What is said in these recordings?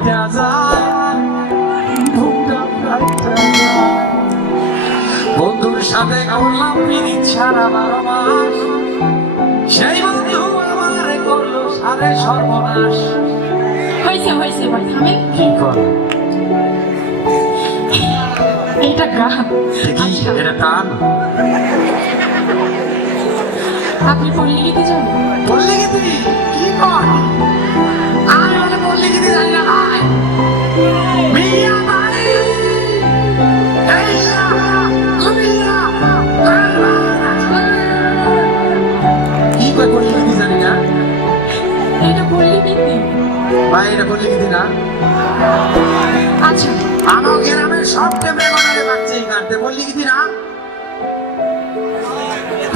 কাইটা যায় ঘুমটা কাইটা যায় বন্ধুর সাথে করলাম পিরিত সারা 12 মাস সেই বন্ধু আমারে করলো সারে সর্বনাশ হয়েছে হয়েছে ভাই থামেন কি কর এটা গান এটা টান আপনি পল্লী গীতি জানেন পল্লী গীতি কি কর আমি বলে পল্লী গীতি জানি না ভাই মিয়া ভাই কি কয় পল্লী গীতি জানি না এটা পল্লী গীতি ভাই এটা পল্লী গীতি না আচ্ছা আমার গ্রামের সব টেমে গনারে বাচ্চা এই গানতে পল্লী গীতি না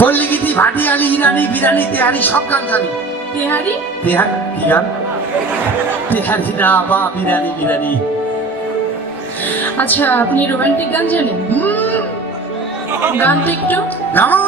পল্লী গীতি ভাটিয়ালি ইরানি বিরানি তেহারি সব গান জানি তেহারি তেহারি কি গান তেহারি না বা বিরানি বিরানি আচ্ছা আপনি রোমান্টিক গান জানেন গান তো একটু গামো